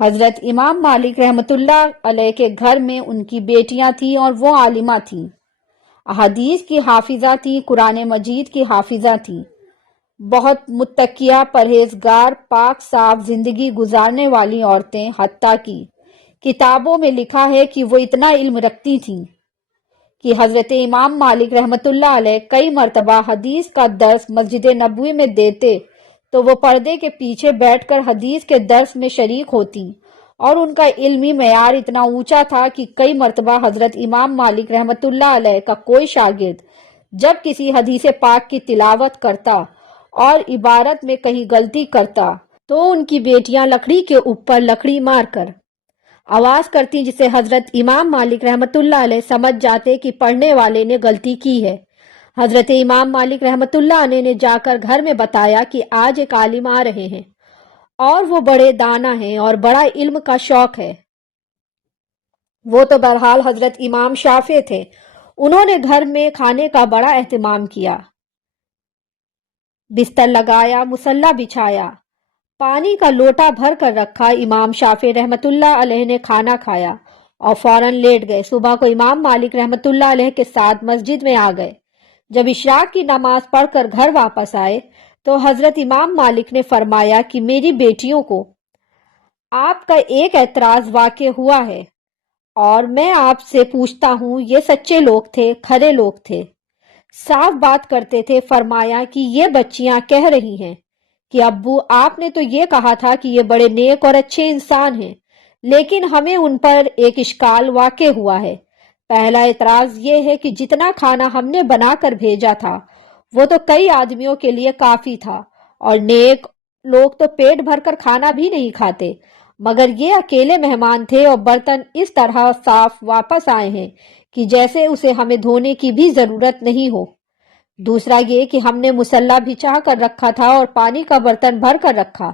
حضرت امام مالک رحمۃ اللہ علیہ کے گھر میں ان کی بیٹیاں تھیں اور وہ عالمہ تھیں، احادیث کی حافظہ تھیں، قرآن مجید کی حافظہ تھیں، بہت متقیہ، پرہیزگار، پاک صاف زندگی گزارنے والی عورتیں، حتیٰ کہ کتابوں میں لکھا ہے کہ وہ اتنا علم رکھتی تھیں کہ حضرت امام مالک رحمۃ اللہ علیہ کئی مرتبہ حدیث کا درس مسجد نبوی میں دیتے تو وہ پردے کے پیچھے بیٹھ کر حدیث کے درس میں شریک ہوتی، اور ان کا علمی معیار اتنا اونچا تھا کہ کئی مرتبہ حضرت امام مالک رحمۃ اللہ علیہ کا کوئی شاگرد جب کسی حدیث پاک کی تلاوت کرتا اور عبارت میں کہیں غلطی کرتا تو ان کی بیٹیاں لکڑی کے اوپر لکڑی مار کر آواز کرتی، جسے حضرت امام مالک رحمۃ اللہ علیہ سمجھ جاتے کہ پڑھنے والے نے غلطی کی ہے۔ حضرت امام مالک رحمۃ اللہ علیہ نے جا کر گھر میں بتایا کہ آج ایک عالم آ رہے ہیں اور وہ بڑے دانا ہیں اور بڑا علم کا شوق ہے۔ وہ تو بہرحال حضرت امام شافعی تھے۔ انہوں نے گھر میں کھانے کا بڑا اہتمام کیا، بستر لگایا، مصلی بچھایا، پانی کا لوٹا بھر کر رکھا۔ امام شافعی رحمۃ اللہ علیہ نے کھانا کھایا اور فوراً لیٹ گئے۔ صبح کو امام مالک رحمۃ اللہ علیہ کے ساتھ مسجد میں آ گئے۔ جب عشاء کی نماز پڑھ کر گھر واپس آئے تو حضرت امام مالک نے فرمایا کہ میری بیٹیوں کو آپ کا ایک اعتراض واقع ہوا ہے اور میں آپ سے پوچھتا ہوں، یہ سچے لوگ تھے، کھرے لوگ تھے، صاف بات کرتے تھے۔ فرمایا کہ یہ بچیاں کہہ رہی ہیں کہ ابو آپ نے تو یہ کہا تھا کہ یہ بڑے نیک اور اچھے انسان ہیں، لیکن ہمیں ان پر ایک اشکال واقع ہوا ہے۔ پہلا اعتراض یہ ہے کہ جتنا کھانا ہم نے بنا کر بھیجا تھا وہ تو کئی آدمیوں کے لیے کافی تھا، اور نیک لوگ تو پیٹ بھر کر کھانا بھی نہیں کھاتے، مگر یہ اکیلے مہمان تھے اور برتن اس طرح صاف واپس آئے ہیں کہ جیسے اسے ہمیں دھونے کی بھی ضرورت نہیں ہو۔ دوسرا یہ کہ ہم نے مصلی بچھا کر رکھا تھا اور پانی کا برتن بھر کر رکھا،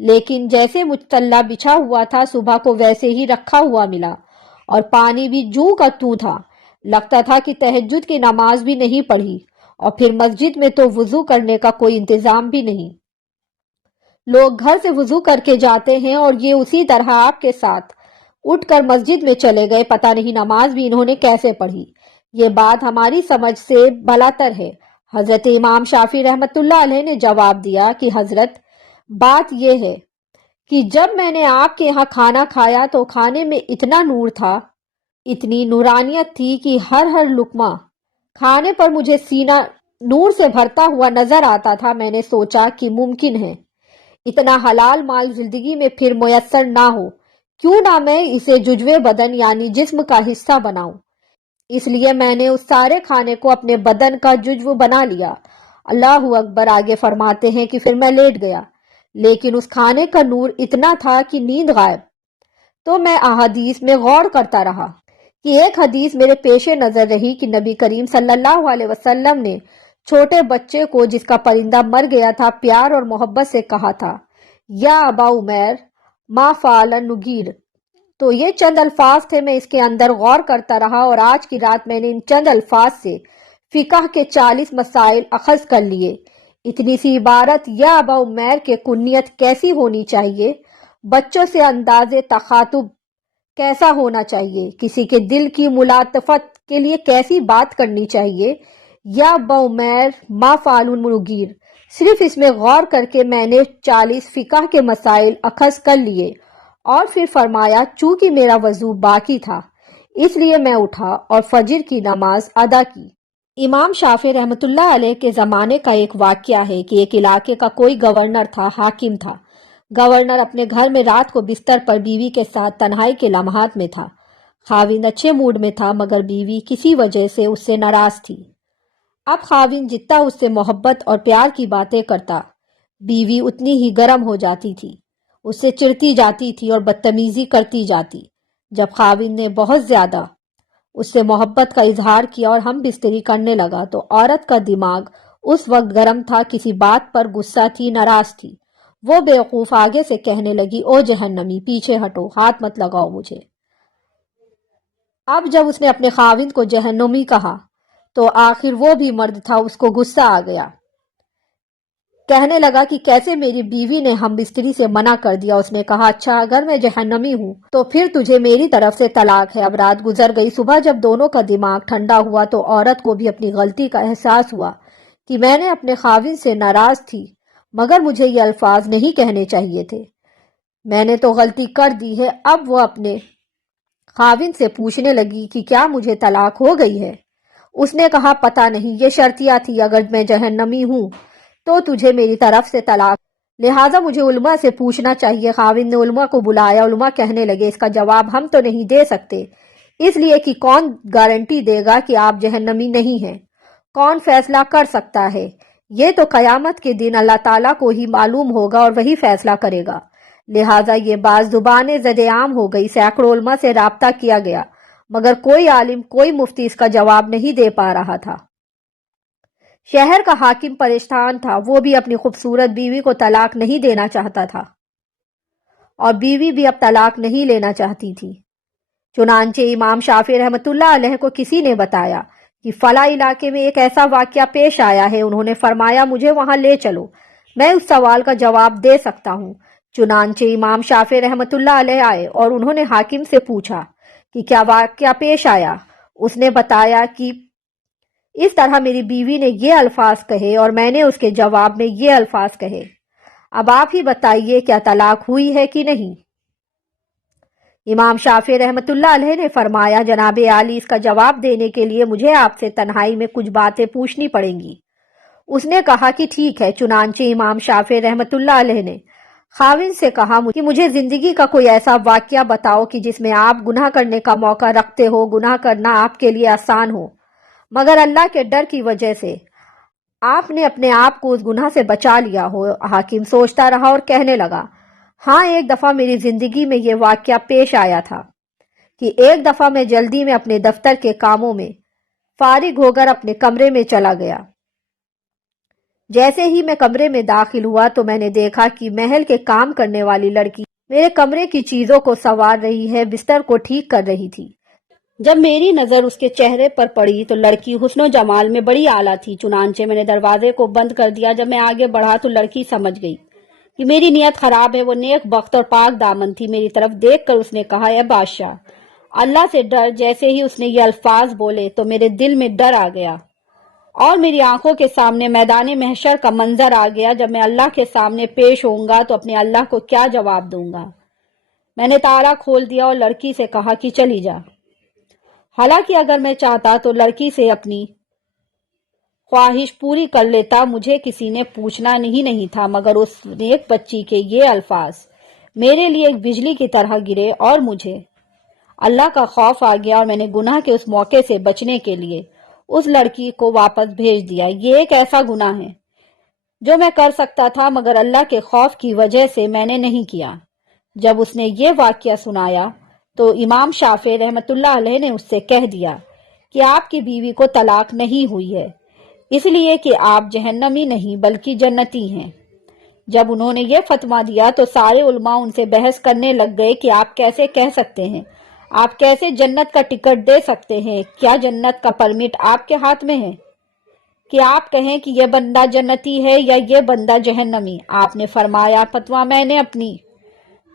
لیکن جیسے مصلی بچھا ہوا تھا صبح کو ویسے ہی رکھا ہوا ملا، اور پانی بھی جوں کا توں تھا۔ لگتا تھا کہ تہجد کی نماز بھی نہیں پڑھی، اور پھر مسجد میں تو وضو کرنے کا کوئی انتظام بھی نہیں۔ لوگ گھر سے وضو کر کے جاتے ہیں اور یہ اسی طرح آپ کے ساتھ اٹھ کر مسجد میں چلے گئے، پتہ نہیں نماز بھی انہوں نے کیسے پڑھی۔ یہ بات ہماری سمجھ سے بالاتر ہے۔ حضرت امام شافعی رحمۃ اللہ علیہ نے جواب دیا کہ حضرت، بات یہ ہے کہ جب میں نے آپ کے یہاں کھانا کھایا تو کھانے میں اتنا نور تھا، اتنی نورانیت تھی کہ ہر لقمہ کھانے پر مجھے سینہ نور سے بھرتا ہوا نظر آتا تھا۔ میں نے سوچا کہ ممکن ہے اتنا حلال مال زندگی میں پھر میسر نہ ہو، کیوں نہ میں اسے جزوِ بدن یعنی جسم کا حصہ بناؤں۔ اس لیے میں نے اس سارے کھانے کو اپنے بدن کا جزو بنا لیا۔ اللہ اکبر۔ آگے فرماتے ہیں کہ پھر میں لیٹ گیا، لیکن اس کھانے کا نور اتنا تھا کہ نیند غائب۔ تو میں احادیث میں غور کرتا رہا کہ ایک حدیث میرے پیش نظر رہی کہ نبی کریم صلی اللہ علیہ وسلم نے چھوٹے بچے کو جس کا پرندہ مر گیا تھا پیار اور محبت سے کہا تھا، یا ابا عمیر ما فعل النغیر۔ تو یہ چند الفاظ تھے، میں اس کے اندر غور کرتا رہا اور آج کی رات میں نے ان چند الفاظ سے فقہ کے 40 مسائل اخذ کر لیے۔ اتنی سی عبارت یا ابا عمیر کے کنیت کیسی ہونی چاہیے، بچوں سے انداز تخاطب کیسا ہونا چاہیے، کسی کے دل کی ملاطفت کے لیے کیسی بات کرنی چاہیے، یا ابا عمیر ما فعل النغیر۔ صرف اس میں غور کر کے میں نے 40 فقہ کے مسائل اخذ کر لیے، اور پھر فرمایا چونکہ میرا وضو باقی تھا اس لیے میں اٹھا اور فجر کی نماز ادا کی۔ امام شافعی رحمۃ اللہ علیہ کے زمانے کا ایک واقعہ ہے کہ ایک علاقے کا کوئی گورنر تھا، حاکم تھا۔ گورنر اپنے گھر میں رات کو بستر پر بیوی کے ساتھ تنہائی کے لمحات میں تھا۔ خاوند اچھے موڈ میں تھا، مگر بیوی کسی وجہ سے اس سے ناراض تھی۔ اب خاوند جتنا اس سے محبت اور پیار کی باتیں کرتا، بیوی اتنی ہی گرم ہو جاتی تھی، اس سے چڑتی جاتی تھی اور بدتمیزی کرتی جاتی۔ جب خاوند نے بہت زیادہ اس سے محبت کا اظہار کیا اور ہم بستری کرنے لگا تو عورت کا دماغ اس وقت گرم تھا، کسی بات پر غصہ تھی، ناراض تھی۔ وہ بیوقوف آگے سے کہنے لگی، او جہنمی، پیچھے ہٹو، ہاتھ مت لگاؤ مجھے۔ اب جب اس نے اپنے خاوند کو جہنمی کہا تو آخر وہ بھی مرد تھا، اس کو غصہ آ گیا کہنے لگا کہ کیسے میری بیوی نے ہم بستری سے منع کر دیا۔ اس نے کہا اچھا اگر میں جہنمی ہوں تو پھر تجھے میری طرف سے طلاق ہے۔ اب رات گزر گئی، صبح جب دونوں کا دماغ ٹھنڈا ہوا تو عورت کو بھی اپنی غلطی کا احساس ہوا کہ میں نے اپنے خاوند سے ناراض تھی مگر مجھے یہ الفاظ نہیں کہنے چاہیے تھے، میں نے تو غلطی کر دی ہے۔ اب وہ اپنے خاوند سے پوچھنے لگی کہ کیا مجھے طلاق ہو گئی ہے؟ اس نے کہا پتہ نہیں، یہ شرطیہ تھی، اگر میں جہنمی ہوں تو تجھے میری طرف سے طلاق، لہٰذا مجھے علماء سے پوچھنا چاہیے۔ خاوند نے علماء کو بلایا، علماء کہنے لگے اس کا جواب ہم تو نہیں دے سکتے، اس لیے کہ کون گارنٹی دے گا کہ آپ جہنمی نہیں ہیں؟ کون فیصلہ کر سکتا ہے؟ یہ تو قیامت کے دن اللہ تعالیٰ کو ہی معلوم ہوگا اور وہی فیصلہ کرے گا۔ لہٰذا یہ بات زبان زد عام ہو گئی، سینکڑوں علماء سے رابطہ کیا گیا مگر کوئی عالم، کوئی مفتی اس کا جواب نہیں دے پا رہا تھا۔ شہر کا حاکم پریشان تھا، وہ بھی اپنی خوبصورت بیوی کو طلاق نہیں دینا چاہتا تھا اور بیوی بھی اب طلاق نہیں لینا چاہتی تھی۔ چنانچہ امام شافعی رحمۃ اللہ علیہ کو کسی نے بتایا کہ فلاں علاقے میں ایک ایسا واقعہ پیش آیا ہے، انہوں نے فرمایا مجھے وہاں لے چلو، میں اس سوال کا جواب دے سکتا ہوں۔ چنانچہ امام شافعی رحمۃ اللہ علیہ آئے اور انہوں نے حاکم سے پوچھا کہ کیا واقعہ پیش آیا؟ اس نے بتایا کہ اس طرح میری بیوی نے یہ الفاظ کہے اور میں نے اس کے جواب میں یہ الفاظ کہے، اب آپ ہی بتائیے کیا طلاق ہوئی ہے کہ نہیں؟ امام شافعی رحمۃ اللہ علیہ نے فرمایا جناب عالی، اس کا جواب دینے کے لیے مجھے آپ سے تنہائی میں کچھ باتیں پوچھنی پڑیں گی۔ اس نے کہا کہ ٹھیک ہے۔ چنانچہ امام شافعی رحمۃ اللہ علیہ نے خاوند سے کہا کہ مجھے زندگی کا کوئی ایسا واقعہ بتاؤ کہ جس میں آپ گناہ کرنے کا موقع رکھتے ہو، گناہ کرنا آپ کے لیے آسان ہو مگر اللہ کے ڈر کی وجہ سے آپ نے اپنے آپ کو اس گناہ سے بچا لیا ہو۔ حاکم سوچتا رہا اور کہنے لگا ہاں، ایک دفعہ میری زندگی میں یہ واقعہ پیش آیا تھا کہ ایک دفعہ میں جلدی میں اپنے دفتر کے کاموں میں فارغ ہو کر اپنے کمرے میں چلا گیا۔ جیسے ہی میں کمرے میں داخل ہوا تو میں نے دیکھا کہ محل کے کام کرنے والی لڑکی میرے کمرے کی چیزوں کو سنوار رہی ہے، بستر کو ٹھیک کر رہی تھی۔ جب میری نظر اس کے چہرے پر پڑی تو لڑکی حسن و جمال میں بڑی اعلیٰ تھی۔ چنانچہ میں نے دروازے کو بند کر دیا۔ جب میں آگے بڑھا تو لڑکی سمجھ گئی کہ میری نیت خراب ہے۔ وہ نیک بخت اور پاک دامن تھی۔ میری طرف دیکھ کر اس نے کہا اے بادشاہ، اللہ سے ڈر۔ جیسے ہی اس نے یہ الفاظ بولے تو میرے دل میں ڈر آ گیا اور میری آنکھوں کے سامنے میدان محشر کا منظر آ گیا۔ جب میں اللہ کے سامنے پیش ہوں گا تو اپنے اللہ کو کیا جواب دوں گا؟ میں نے تالا کھول دیا اور لڑکی سے کہا کہ چلی جا۔ حالانکہ اگر میں چاہتا تو لڑکی سے اپنی خواہش پوری کر لیتا، مجھے کسی نے پوچھنا نہیں تھا، مگر اس نیک بچی کے یہ الفاظ میرے لیے ایک بجلی کی طرح گرے اور مجھے اللہ کا خوف آ گیا اور میں نے گناہ کے اس موقع سے بچنے کے لیے اس لڑکی کو واپس بھیج دیا۔ یہ ایک ایسا گناہ ہے جو میں کر سکتا تھا مگر اللہ کے خوف کی وجہ سے میں نے نہیں کیا۔ جب اس نے یہ واقعہ سنایا تو امام شافعی رحمۃ اللہ علیہ نے اس سے کہہ دیا کہ آپ کی بیوی کو طلاق نہیں ہوئی ہے، اس لیے کہ آپ جہنمی نہیں بلکہ جنتی ہیں۔ جب انہوں نے یہ فتویٰ دیا تو سارے علماء ان سے بحث کرنے لگ گئے کہ آپ کیسے کہہ سکتے ہیں، آپ کیسے جنت کا ٹکٹ دے سکتے ہیں؟ کیا جنت کا پرمٹ آپ کے ہاتھ میں ہے کہ آپ کہیں کہ یہ بندہ جنتی ہے یا یہ بندہ جہنمی؟ آپ نے فرمایا فتویٰ میں نے اپنی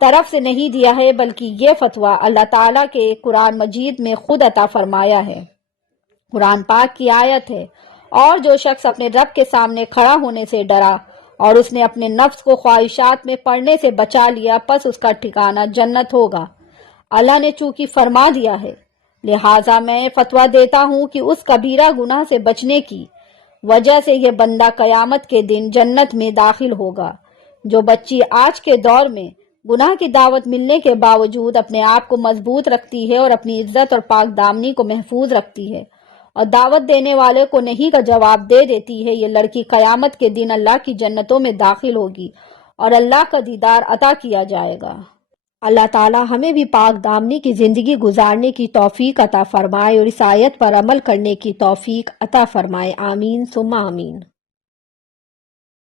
طرف سے نہیں دیا ہے بلکہ یہ فتویٰ اللہ تعالیٰ کے قرآن مجید میں خود عطا فرمایا ہے۔ قرآن پاک کی آیت ہے، اور جو شخص اپنے رب کے سامنے کھڑا ہونے سے ڈرا اور اس نے اپنے نفس کو خواہشات میں پڑنے سے بچا لیا پس اس کا ٹھکانہ جنت ہوگا۔ اللہ نے چونکہ فرما دیا ہے لہٰذا میں فتویٰ دیتا ہوں کہ اس کبیرہ گناہ سے بچنے کی وجہ سے یہ بندہ قیامت کے دن جنت میں داخل ہوگا۔ جو بچی آج کے دور میں گناہ کی دعوت ملنے کے باوجود اپنے آپ کو مضبوط رکھتی ہے اور اپنی عزت اور پاک دامنی کو محفوظ رکھتی ہے اور دعوت دینے والے کو نہیں کا جواب دے دیتی ہے، یہ لڑکی قیامت کے دن اللہ کی جنتوں میں داخل ہوگی اور اللہ کا دیدار عطا کیا جائے گا۔ اللہ تعالی ہمیں بھی پاک دامنی کی زندگی گزارنے کی توفیق عطا فرمائے اور اس آیت پر عمل کرنے کی توفیق عطا فرمائے۔ آمین ثم آمین۔